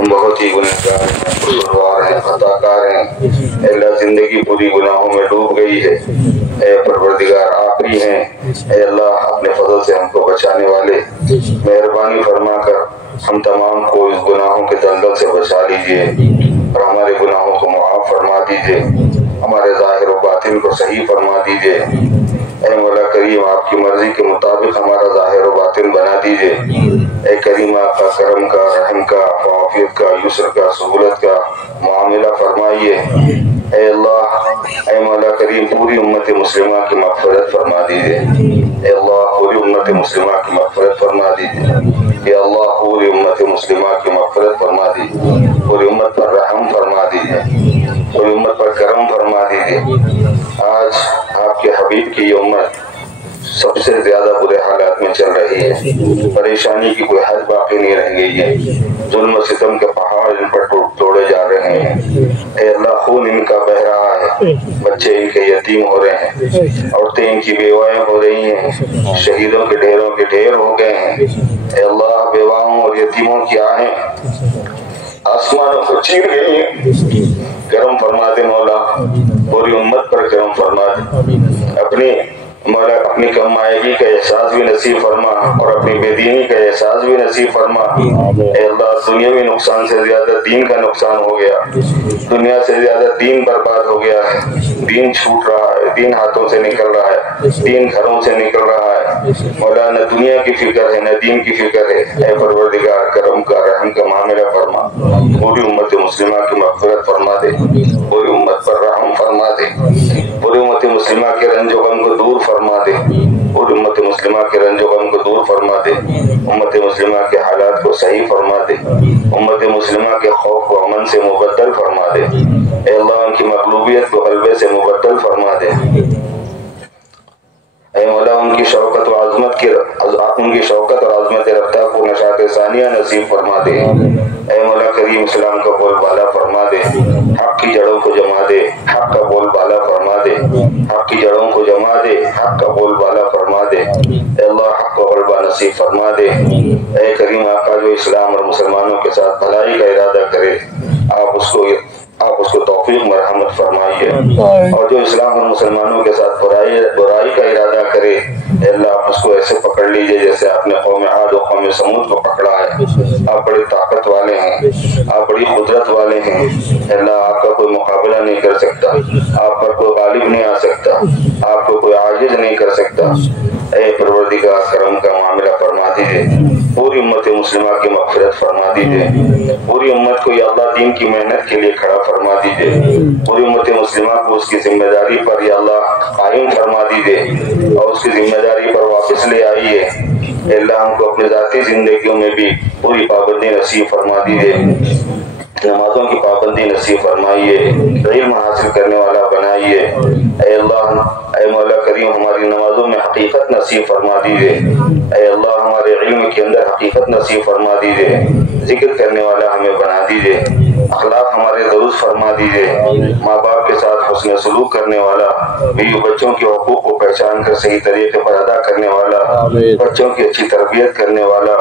ہم بہت ہی گنہگار ہیں، قصوروار ہیں، خطا کار ہیں۔ اے اللہ زندگی پوری گناہوں میں ڈوب گئی ہے۔ اے پروردگار آخری ہیں، اے اللہ اپنے فضل سے ہم کو بچانے والے مہربانی فرما کر ہم تمام کو اس گناہوں کے دلدل سے بچا لیجئے اور ہمارے گناہوں کو معاف فرما دیجئے، ہمارے ظاہر و باطن کو صحیح فرما دیجئے۔ اے مولا کریم آپ کی مرضی کے مطابق ہمارا ظاہر و باطن بنا دیجئے۔ اے کریم آپ کا کرم کا، رحم کا، عافیت کا، یسر کا، سہولت کا معاملہ فرمائیے۔ اے اللہ، اے مولا کریم پوری امت مسلمہ کی مغفرت فرما دیجئے۔ اے اللہ پوری امت مسلمہ کی مغفرت فرما دیجئے۔ اے اللہ پوری امت مسلمہ کی مغفرت فرما دیجئے، پوری امت پر رحم فرما دیجئے، پوری امت پر کرم فرما دیجئے۔ آج آپ کے حبیب کی یہ امت سب سے زیادہ برے حالات میں چل رہی ہے، پریشانی کی کوئی حد باقی نہیں رہ گئی ہے، ظلم و ستم کے پہاڑ ان پر توڑے جا رہے ہیں۔ اے اللہ خون ان کا بہ رہا ہے، بچے ان کے یتیم ہو رہے ہیں، عورتیں ان کی بیوائیں ہو رہی ہیں، شہیدوں کے ڈھیروں کے ڈھیر ہو گئے ہیں۔ اے اللہ بیواؤں اور یتیموں کی آہیں آسمانوں کو چیر گئی ہیں، کرم فرما دے مولا، پوری امت پر کرم فرما دے، اپنی مولا اپنی کمائیگی کا احساس بھی نصیب فرما اور اپنی بے دینی کا احساس بھی نصیب فرما۔ اے اللہ دنیاوی نقصان سے زیادہ دین کا نقصان ہو گیا، دنیا سے زیادہ دین برباد ہو گیا ہے، دین چھوٹ رہا ہے، دین ہاتھوں سے نکل رہا ہے، دین گھروں سے نکل رہا ہے۔ مولا نہ دنیا کی فکر ہے نہ دین کی فکر ہے۔ اے پروردگار کرم کا، رحم کا معاملہ فرما، پوری امت مسلمہ کی مغفرت فرما دے، پوری امت پر رحم فرما دے، پوری امت مسلمہ کے رنج و غم کو دور فرما دے، پوری امت مسلمہ کے رنج و غم کو دور فرما دے، امت مسلمہ کے حالات کو صحیح فرما دے، امت مسلمہ کے خوف و امن سے مبدل فرما دے۔ اے اللہ ان کی مغلوبیت کو غلبے سے مبدل فرما دے۔ اے مولا ان کی شوکت و عظمت اور عظمت رفتار کو نشاط ثانیہ نصیب فرما دے۔ اے مولا کریم اسلام کا بول بالا فرما دے، حق کی جڑوں کو جما دے، حق کا بول بالا فرما دے، حق کی جڑوں کو جما دے، حق کا بول بالا فرما دے۔ اے اللہ حق کا غلبہ نصیب فرما دے۔ اے کریم آقا جو اسلام اور مسلمانوں کے ساتھ بھلائی کا ارادہ کرے آپ اس کو توفیق مرحمت فرمائیے، اور جو اسلام اور مسلمانوں کے ساتھ برائی کا ارادہ کرے اے اللہ آپ اس کو ایسے پکڑ لیجئے جیسے آپ نے قوم عاد و قوم سمود کو پکڑا ہے۔ آپ بڑی طاقت والے ہیں، آپ بڑی قدرت والے ہیں، اے اللہ آپ کا کوئی مقابلہ نہیں کر سکتا، آپ پر کوئی غالب نہیں آ سکتا، آپ کو کوئی عاجز نہیں کر سکتا۔ اے پروردگار کرم کا معاملہ فرما دیجئے، پوری امت مسلمہ کی مغفرت فرما دیجئے، پوری امت کو یا اللہ دین کی محنت کے لیے کھڑا فرما دیجئے، پوری امت مسلمہ کو اس کی ذمہ داری پر یا اللہ قائم فرما دیجئے اور اس کی ذمہ داری پر واپس لے آئیے۔ اے اللہ ہم کو اپنی ذاتی زندگیوں میں بھی پوری پابندی نصیب فرما دیجئے، نمازوں کی پابندی نصیب فرمائیے، علم حاصل کرنے والا بنائیے۔ اے اللہ اے مولا کریم ہماری نمازوں میں حقیقت نصیب فرما دیجئے، اے اللہ ہمارے علم کے اندر حقیقت نصیب فرما دیجئے، ذکر کرنے والا ہمیں بنا دیجئے، اخلاق ہمارے درست فرما دیجئے، ماں باپ کے ساتھ حسن سلوک کرنے والا، بیوی بچوں کے حقوق کو پہچان کر صحیح طریقے پر ادا کرنے والا، بچوں کی اچھی تربیت کرنے والا،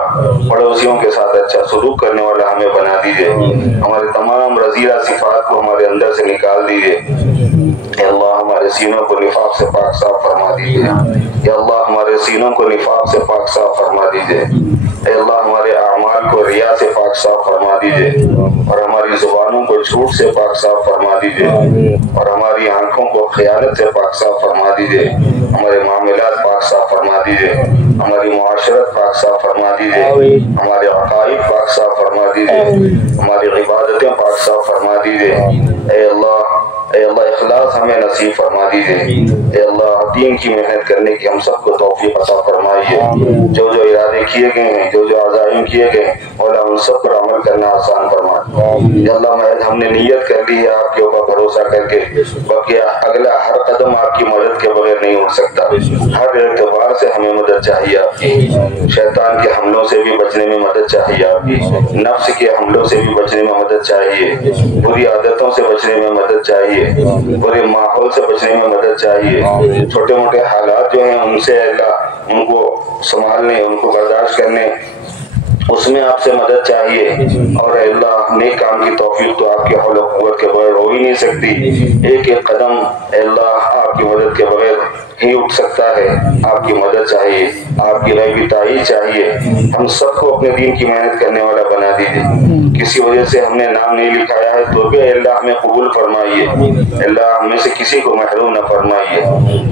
پڑوسیوں کے ساتھ اچھا سلوک کرنے والا ہمیں بنا دیجئے، ہمارے تمام رذیلہ صفات کو ہمارے اندر سے نکال دیجئے۔ اے اللہ ہمارے سینوں کو نفاق سے پاک صاف فرما دیجئے، یا اللہ ہمارے سینوں کو نفاق سے پاک صاف فرما دیجئے، اے اللہ ہمارے اعمال کو ریا سے پاک صاف فرما دیجئے، اور ہماری زبانوں کو جھوٹ سے پاک صاف فرما دیجئے، اور ہماری آنکھوں کو خیانت سے پاک صاف فرما دیجئے، ہمارے معاملات پاک صاف فرما دیجئے، ہماری معاشرت پاک صاف فرما دیجئے، ہمارے عقائد پاک صاف فرما دیجئے، ہماری عبادتیں پاک صاف فرما دیجئے۔ اے اللہ اخلاص ہمیں نصیب فرما دیجئے، اے اللہ دین کی محنت کرنے کی ہم سب کو توفیق عطا فرمائیے، جو ارادے کیے گئے ہیں، جو عزائم کیے گئے ہیں مولا ان سب پر عمل کرنا آسان فرما دے۔ یا اللہ محض ہم نے نیت کر لی ہے آپ کے اوپر بھروسہ کر کے، باقی اگلا ہر قدم آپ کی مدد کے بغیر نہیں اٹھ سکتا، ہر اعتبار سے ہمیں مدد چاہیے آپ کی، شیطان کے حملوں سے بھی بچنے میں مدد چاہیے آپ کی، نفس کے حملوں سے بھی بچنے میں مدد چاہیے، بری عادتوں سے بچنے میں مدد چاہیے، برے ماحول سے بچنے میں مدد چاہیے، چھوٹے موٹے حالات جو ہیں ان سے اللہ ان کو سنبھالنے، ان کو برداشت کرنے اس میں آپ سے مدد چاہیے، اور اے اللہ نیک کام کی توفیق تو آپ کی حول و قوت کے بغیر ہو ہی نہیں سکتی، ایک ایک قدم اے اللہ آپ کی مدد کے بغیر ہی اٹھ سکتا ہے، آپ کی مدد چاہیے، آپ کی غیبی تائید چاہیے، ہم سب کو اپنے دین کی محنت کرنے والا بنا دیجیے، کسی وجہ سے ہم نے نام نہیں لکھایا ہے تو بھی اے اللہ ہمیں قبول فرمائیے، اے اللہ ہم میں سے کسی کو محروم نہ فرمائیے،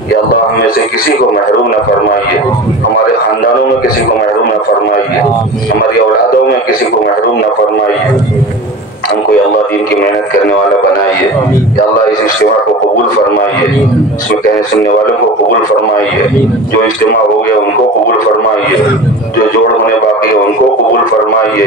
یا اللہ ہم میں سے کسی کو محروم نہ فرمائیے، ہمارے خاندانوں میں کسی کو محروم نہ فرمائیے، ہماری اولادوں میں کسی کو محروم نہ فرمائیے، ہم کو یا اللہ دین کی محنت کرنے والا بنائیے، یا اللہ اس اجتماع کو قبول فرمائیے، اس میں کہنے سننے والوں کو قبول فرمائیے، جو اجتماع ہو گیا ان کو قبول فرمائیے، جو جوڑ ہونے باقی ہے ان کو قبول فرمائیے،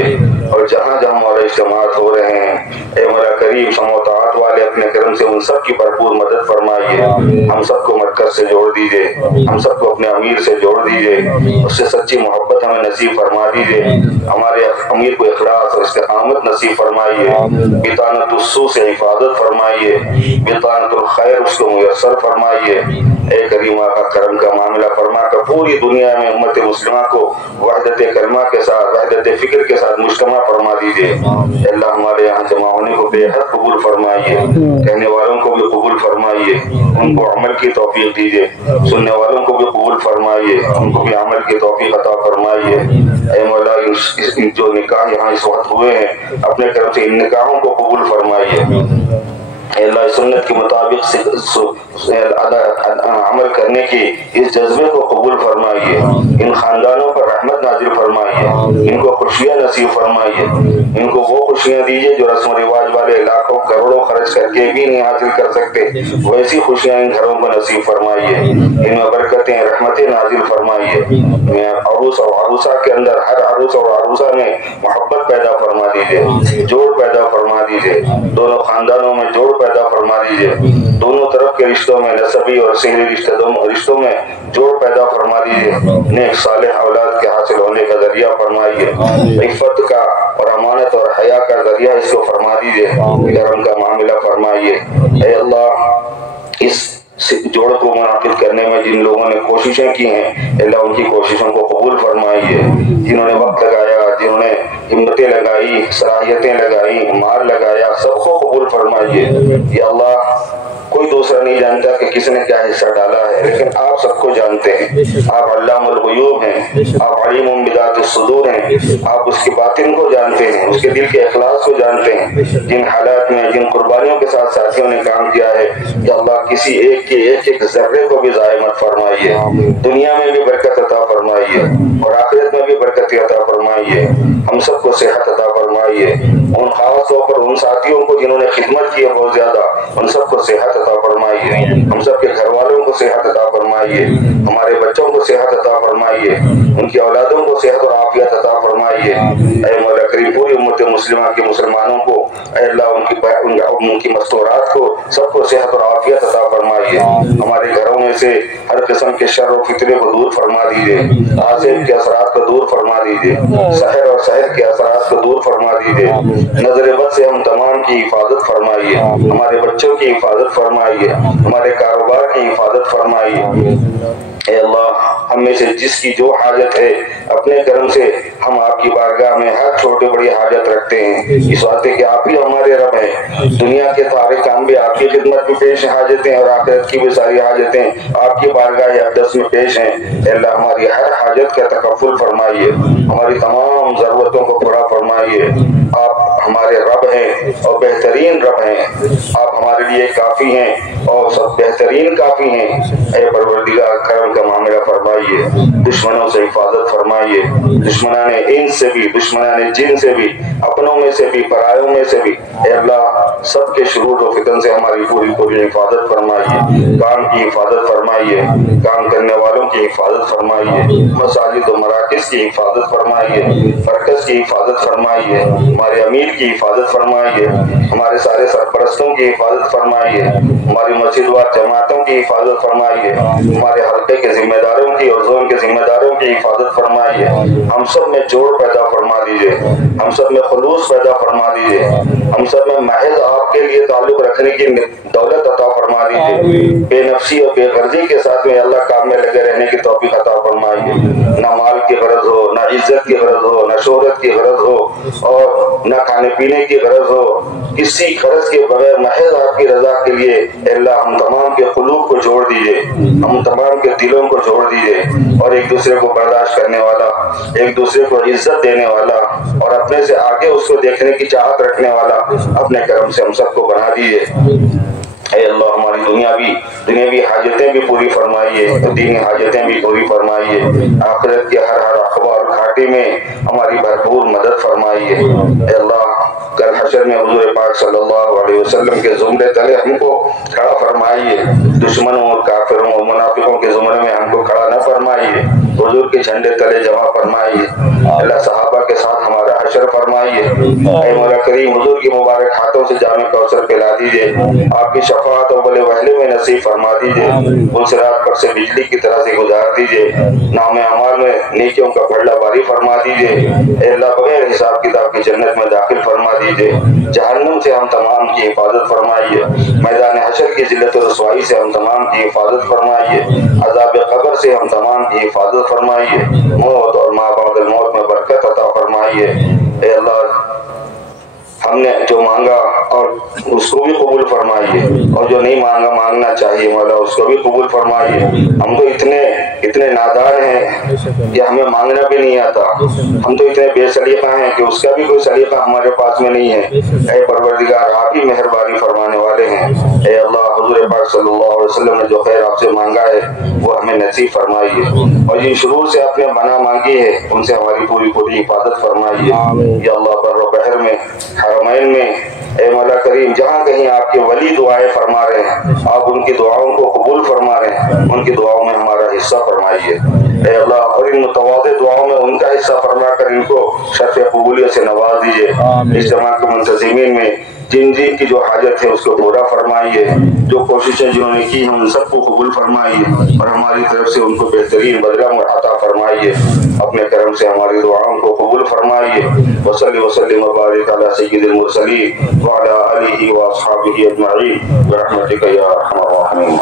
اور جہاں جہاں ہمارے اجتماعات ہو رہے ہیں اے مولا کریم سموتعات والے اپنے کرم سے ان سب کی بھرپور مدد فرمائیے، ہم سب کو مرکز سے جوڑ دیجئے، ہم سب کو اپنے امیر سے جوڑ دیجئے، اس سے سچی محبت ہمیں نصیب فرما دیجئے، ہمارے امیر کو اخلاص اور استقامت نصیب فرمائیے، بطانت السوء سے حفاظت فرمائیے، بطانت الخیر اس کو میسر فرمائیے، اے کریم آقا کرم کا معاملہ فرما کر پوری دنیا میں امت مسلمہ کو وحدت کلمہ کے ساتھ وحدت فکر کے ساتھ مجتمع فرما دیجئے، اللہ ہمارے یہاں جمع ہونے کو بے حد قبول فرمائیے، کہنے والوں کو بھی قبول فرمائیے، ان کو عمل کی توفیق دیجئے، سننے والوں کو بھی قبول فرمائیے، ان کو بھی عمل کی توفیق عطا فرمائیے، اے مولا جو نکاح یہاں اس وقت ہوئے ہیں اپنے کرم سے ان نکاحوں کو قبول فرمائیے، اے اللہ سنت کے مطابق عمل کرنے کی اس جذبے کو قبول فرمائیے، ان خاندانوں پر رحمت نازل فرمائیے، ان کو خوشیاں نصیب فرمائیے، ان کو وہ خوشیاں دیجیے جو رسم و رواج والے لاکھوں کروڑوں خرچ کر کے بھی نہیں حاصل کر سکتے، ویسی خوشیاں ان گھروں کو نصیب فرمائیے، ان میں برکتیں رحمتیں نازل فرمائیے، عروس اور عروسہ کے اندر ہر عروس اور عروسہ میں محبت پیدا فرما دیجیے، جوڑ پیدا فرما دیجیے، دونوں خاندانوں میں جوڑ پیدا فرما دیجیے، دونوں طرف کے رشتوں میں نسبی اور سہری رشتوں میں جوڑ پیدا فرما دیجیے، نیک صالح اولاد کے حاصل ہونے کا ذریعہ فرمائیے، عفت کا اور امانت اور حیا کا ذریعہ اس کو فرما دیجیے، کرم کا معاملہ فرمائیے، اے اللہ اس جوڑ کو منعقد کرنے میں جن لوگوں نے کوششیں کی ہیں اللہ ان کی کوششوں کو قبول فرمائیے، جنہوں نے وقت لگایا، جنہوں نے ہمتیں لگائی، صلاحیتیں لگائی، مال لگایا، سب کو قبول فرمائیے، یا اللہ کوئی دوسرا نہیں جانتا کہ کس نے کیا حصہ ڈالا ہے، لیکن آپ سب کو جانتے ہیں، آپ علام الغیوب ہیں، آپ علیم بذات الصدور ہیں، آپ اس کی باطن کو جانتے ہیں، اس کے دل کے اخلاص کو جانتے ہیں، جن حالات میں جن قربانیوں کے ساتھ ساتھیوں نے کام کیا ہے یا اللہ کسی ایک کے ایک ذرے کو بھی ضائع مت فرمائیے، دنیا میں بھی برکت عطا فرمائیے اور آخرت میں بھی برکت عطا فرمائیے، ہم سب کو صحت عطا فرمائیے، ان خاص طور پر ان ساتھیوں کو جنہوں نے خدمت کی ہے بہت زیادہ ان سب کو صحت عطا فرمائیے، ہم سب کے گھر والوں کو صحت عطا فرمائیے، ہمارے بچوں کو صحت عطا فرمائیے، ان کی اولادوں کو صحت اور عافیت عطا فرمائیے، اے مولا کریم پوری امت مسلمہ کے مسلمانوں کو اے اللہ ان کی مستورات کو سب کو صحت اور عافیت عطا فرمائیے، ہمارے گھروں میں سے ہر قسم کے شر و فتنے کو دور فرما دیجیے، آسیب کے اثرات کو دور فرما دیجیے، سحر اور سحر کے اثرات کو دور فرما دیجیے، نظر بد سے ہم تمام کی حفاظت فرمائیے، ہمارے بچوں کی حفاظت فرمائیے، ہمارے کاروبار کی حفاظت فرمائیے، اے اللہ ہم میں سے جس کی جو حاجت ہے اپنے کرم سے ہم آپ کی بارگاہ میں ہر چھوٹے بڑی حاجت رکھتے ہیں، اس واسطے کہ آپ ہی ہمارے رب ہیں، دنیا کے سارے کام بھی آپ کی خدمت میں پیش حاجتیں اور آخرت کی بھی ساری حاجتیں آپ کی بارگاہ اقدس میں پیش ہیں، اے اللہ ہماری ہر حاجت کا تکفل فرمائیے، ہماری تمام ضرورتوں کو پورا فرمائیے، آپ ہمارے رب ہیں اور بہترین رب ہیں، آپ ہمارے لیے کافی ہیں اور سب بہترین کافی ہیں، اے پروردگار کرم کا معاملہ فرمائیے، دشمنوں سے حفاظت فرمائیے، دشمنان انس سے بھی، دشمنان جن سے بھی، اپنوں میں سے بھی، پرایوں میں سے بھی، اے اللہ سب کے شرور و فتن سے ہماری پوری حفاظت فرمائیے، کام کی حفاظت فرمائیے، کام کرنے والوں کی حفاظت فرمائیے، مساجد و مراکز کی حفاظت فرمائیے، مرکز کی حفاظت فرمائیے، ہمارے امیر کی حفاظت فرمائیے، ہمارے سارے سرپرستوں کی حفاظت فرمائیے، ہماری مسجد وار جماعتوں کی حفاظت فرمائیے، ہمارے حلقے کے ذمہ داروں کی اور زون کے ذمہ داروں کی حفاظت فرمائیے، ہم سب میں جوڑ پیدا فرما دیجیے، ہم سب میں خلوص پیدا فرما دیجیے، ہم سب میں محض آپ کے لیے تعلق رکھنے کی دولت عطا فرما دیجیے، بے نفسی اور بے غرضی کے ساتھ میں اللہ کام میں لگے رہنے کی توفیق عطا فرمائیے، نہ مال کی غرض ہو، نہ عزت کی غرض ہو، نہ شہرت کی غرض ہو، اور نہ کھانے پینے کی غرض ہو، کسی غرض کے بغیر محض آپ کی رضا کے لیے اے اللہ ہم تمام کے قلوب کو جوڑ دیجئے، ہم تمام کے دلوں کو جوڑ دیجئے، اور ایک دوسرے کو برداشت کرنے والا، ایک دوسرے کو عزت دینے والا، اور اپنے سے آگے اس کو دیکھنے کی چاہت رکھنے والا اپنے کرم سے ہم سب کو بنا دیجئے۔ اے اللہ ہماری دنیاوی حاجتیں بھی پوری فرمائیے، دینی حاجتیں بھی پوری فرمائیے، آخرت کے ہر اخبار گھاٹی میں ہماری بھرپور مدد فرمائیے۔ اے اللہ کل حشر میں حضور پاک صلی اللہ علیہ وسلم کے زمرے تلے ہم کو کھڑا فرمائیے، دشمنوں اور کافروں اور منافقوں کے زمرے میں ہم کو کھڑا نہ فرمائیے، حضور کے جھنڈے تلے جمع فرمائیے۔ اللہ صحابہ کے ساتھ ہمارا حشر فرمائیے۔ اے مولا کریم حضور کی مبارک ہاتھوں سے جام کوثر پلا دیجئے، آپ کی شفاعت و بلے وحلے میں نصیب فرما دیجئے، پل صراط پر سے بجلی کی طرح سے گزار دیجئے، نام اعمال میں نیکیوں کا پلڑا باری فرما دیجئے۔ اے اللہ بغیر حساب کتاب کی جنت میں داخل فرما دیجئے، جہنم سے ہم تمام کی حفاظت فرمائیے، میدان حشر کی ذلت و رسوائی سے ہم تمام کی حفاظت فرمائیے، عذاب قبر سے ہم تمام کی حفاظت فرمائیے، موت اور ما بعد الموت میں برکت عطا فرمائیے۔ اے اللہ ہم نے جو مانگا اور اس کو بھی قبول فرمائیے، اور جو نہیں مانگا مانگنا چاہیے مولا اس کو بھی قبول فرمائیے۔ ہم تو اتنے نادان ہیں کہ ہمیں مانگنا بھی نہیں آتا، ہم تو اتنے بے سلیقہ ہیں کہ اس کا بھی کوئی سلیقہ ہمارے پاس میں نہیں ہے۔ اے پروردگار آپ ہی مہربانی فرمانے والے ہیں۔ اے اللہ حضور پاک صلی اللہ علیہ وسلم نے جو خیر آپ سے مانگا ہے وہ ہمیں نصیب فرمائیے، اور جن شرور سے آپ نے بنا مانگی ہے ان سے ہماری پوری حفاظت فرمائیے۔ یا اللہ بر و بحر میں، حرمین میں، اے مولا کریم جہاں کہیں آپ کے ولی دعائیں فرما رہے ہیں آپ ان کی دعاؤں کو قبول فرما رہے ہیں، ان کی دعاؤں میں ہمارا حصہ فرمائیے۔ اے اللہ اور ان متواضع دعاؤں میں ان کا حصہ فرما کر ان کو شرف قبولیت سے نواز دیجئے۔ اجتماع کے منتظمین میں جن کی جو حاجت ہے اس کو پورا فرمائیے، جو کوششیں جنہوں نے کی ہیں ان سب کو قبول فرمائیے، اور ہماری طرف سے ان کو بہترین بدلہ عطا فرمائیے، اپنے کرم سے ہماری دعاؤں کو قبول فرمائیے۔ وصلی وسلم وبارک علی سید المرسلین وعلی آلہ واصحابہ اجمعین برحمتک یا ارحم الراحمین۔